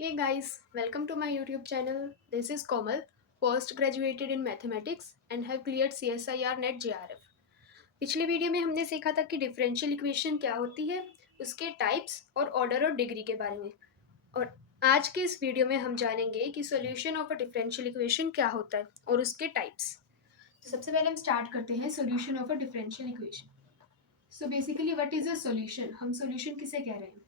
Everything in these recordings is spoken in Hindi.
Hey guys, welcome to my YouTube channel. This is Komal, post graduated in mathematics and have cleared CSIR NET JRF. पिछले वीडियो में हमने सीखा था कि डिफरेंशियल इक्वेशन क्या होती है, उसके टाइप्स और ऑर्डर और डिग्री के बारे में। और आज के इस वीडियो में हम जानेंगे कि solution of a differential equation क्या होता है और उसके टाइप्स। तो सबसे पहले हम स्टार्ट करते हैं solution of a differential equation. So basically what is a solution? हम सॉल्यूशन किसे कह रहे हैं?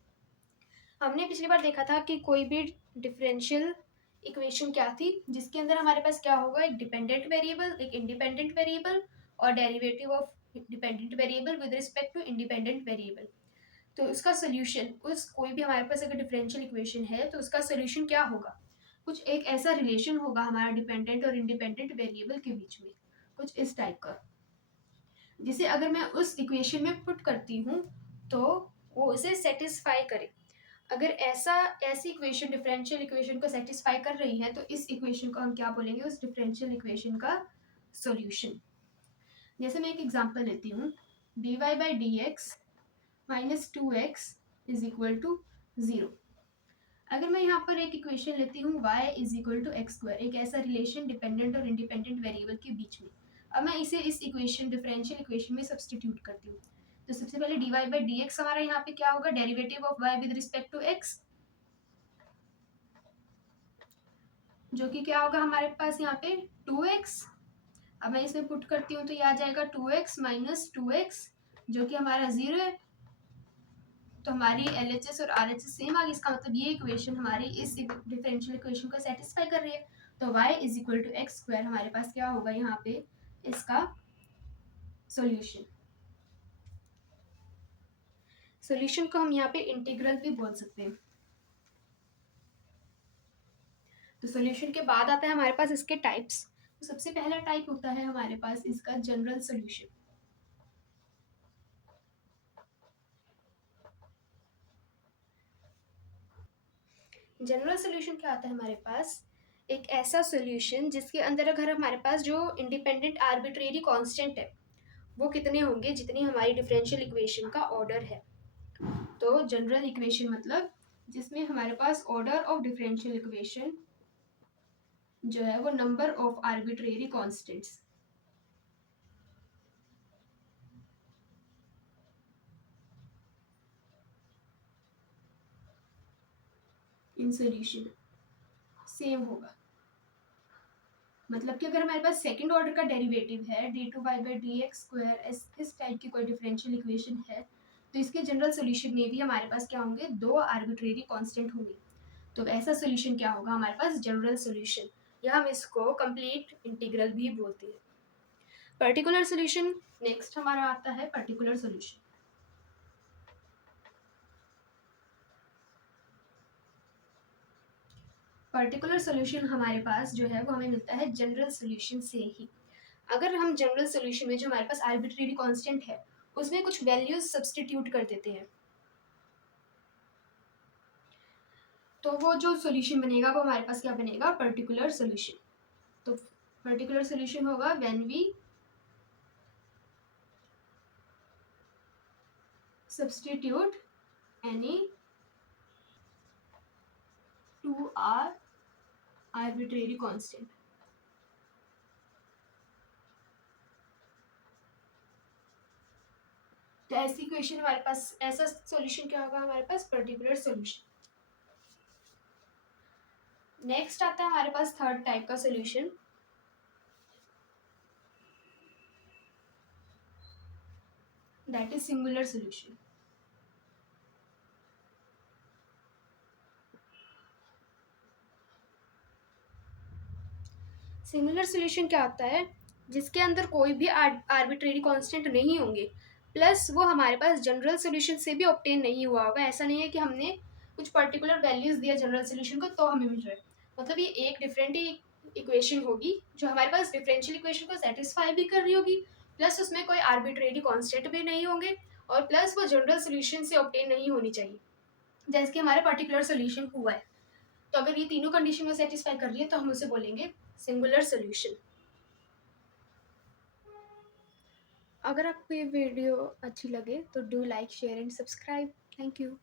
हमने पिछली बार देखा था कि कोई भी डिफरेंशियल इक्वेशन क्या थी, जिसके अंदर हमारे पास क्या होगा, एक डिपेंडेंट वेरिएबल, एक इंडिपेंडेंट वेरिएबल और derivative of dependent variable with respect to independent variable. तो उसका सोल्यूशन, उस कोई भी हमारे पास अगर डिफरेंशियल इक्वेशन है तो उसका सोल्यूशन क्या होगा? कुछ एक ऐसा रिलेशन होगा हमारा डिपेंडेंट और इंडिपेंडेंट वेरिएबल के बीच में, कुछ इस टाइप का, जिसे अगर मैं उस इक्वेशन में पुट करती हूँ तो वो उसे सेटिस्फाई करे। अगर ऐसी इक्वेशन डिफरेंशियल इक्वेशन को सेटिस्फाई कर रही है तो इस इक्वेशन को हम क्या बोलेंगे, उस डिफरेंशियल इक्वेशन का सॉल्यूशन। जैसे मैं एक एग्जांपल लेती हूँ, dy by d x minus two x is equal to zero. अगर मैं यहाँ पर एक इक्वेशन लेती हूँ y is equal to x square, एक ऐसा रिलेशन डिपेंडेंट और इंडिपेंडेंट वेरिएबल के बीच में, अब मैं इसे इस इक्वेशन डिफरेंशियल इक्वेशन में सब्सटीट्यूट करती हूँ। तो सबसे पहले dy बाई डी एक्स हमारा यहाँ पे क्या होगा, derivative of y with respect to x, जो कि क्या होगा हमारे पास यहाँ पे 2x। अब मैं इसमें पुट करती हूँ तो ये आ जाएगा 2x माइनस टू एक्स, जो कि हमारा 0 है। तो हमारी LHS और RHS सेम आ गई, इसका मतलब ये इक्वेशन हमारी इस डिफरेंशियल इक्वेशन को सेटिस्फाई कर रही है। तो y is equal to x square हमारे पास क्या होगा यहाँ पे, इसका सॉल्यूशन। सॉल्यूशन को हम यहाँ पे इंटीग्रल भी बोल सकते हैं। तो सॉल्यूशन के बाद आता है हमारे पास इसके टाइप्स। तो सबसे पहला टाइप होता है हमारे पास इसका जनरल सॉल्यूशन। जनरल सॉल्यूशन क्या आता है हमारे पास, एक ऐसा सॉल्यूशन जिसके अंदर अगर हमारे पास जो इंडिपेंडेंट आर्बिट्रेरी कांस्टेंट है वो कितने होंगे, जितनी हमारी डिफरेंशियल इक्वेशन का ऑर्डर है। तो जनरल इक्वेशन मतलब जिसमें हमारे पास ऑर्डर ऑफ डिफरेंशियल इक्वेशन जो है वो number of arbitrary constants in solution same होगा। मतलब कि अगर हमारे पास सेकंड ऑर्डर का डेरिवेटिव है d two y by d x square, इस टाइप की कोई डिफरेंशियल इक्वेशन है, तो इसके जनरल सोल्यूशन में भी हमारे पास क्या होंगे, दो आर्बिट्रेरी कांस्टेंट होंगे। तो ऐसा सोल्यूशन क्या होगा हमारे पास, जनरल सोल्यूशन, या हम इसको कंप्लीट इंटीग्रल भी बोलते हैं। पर्टिकुलर सोल्यूशन नेक्स्ट हमारा आता है, पर्टिकुलर सोल्यूशन। पर्टिकुलर सोल्यूशन हमारे पास जो है वो हमें मिलता है जनरल सोल्यूशन से ही। अगर हम जनरल सोल्यूशन में जो हमारे पास आर्बिट्रेरी कांस्टेंट है उसमें कुछ वैल्यूज सब्सटीट्यूट कर देते हैं, तो वो जो सोल्यूशन बनेगा वो हमारे पास क्या बनेगा, पर्टिकुलर सोल्यूशन। तो पर्टिकुलर सोल्यूशन होगा when we substitute any two are arbitrary constant. तो ऐसी इक्वेशन हमारे पास, ऐसा सॉल्यूशन क्या होगा हमारे पास, पर्टिकुलर सॉल्यूशन। नेक्स्ट आता है हमारे पास थर्ड टाइप का solution, that is singular solution. Singular solution क्या होता है, जिसके अंदर कोई भी आर्बिट्रेरी कांस्टेंट नहीं होंगे, प्लस वो हमारे पास जनरल सॉल्यूशन से भी ऑब्टेन नहीं हुआ होगा। ऐसा नहीं है कि हमने कुछ पर्टिकुलर वैल्यूज दिया जनरल सॉल्यूशन को तो हमें मिल रहा है। मतलब ये एक डिफरेंट ही इक्वेशन होगी जो हमारे पास डिफरेंशियल इक्वेशन को सेटिस्फाई भी कर रही होगी, प्लस उसमें कोई आर्बिट्रेरी कांस्टेंट भी नहीं होंगे, और प्लस वो जनरल सॉल्यूशन से ऑब्टेन नहीं होनी चाहिए, जैसे कि हमारा पर्टिकुलर सॉल्यूशन हुआ है। तो अगर ये तीनों कंडीशन में सेटिस्फाई कर रही है तो हम उसे बोलेंगे सिंगुलर सॉल्यूशन। अगर आपको ये वीडियो अच्छी लगे तो do like share and subscribe. Thank you.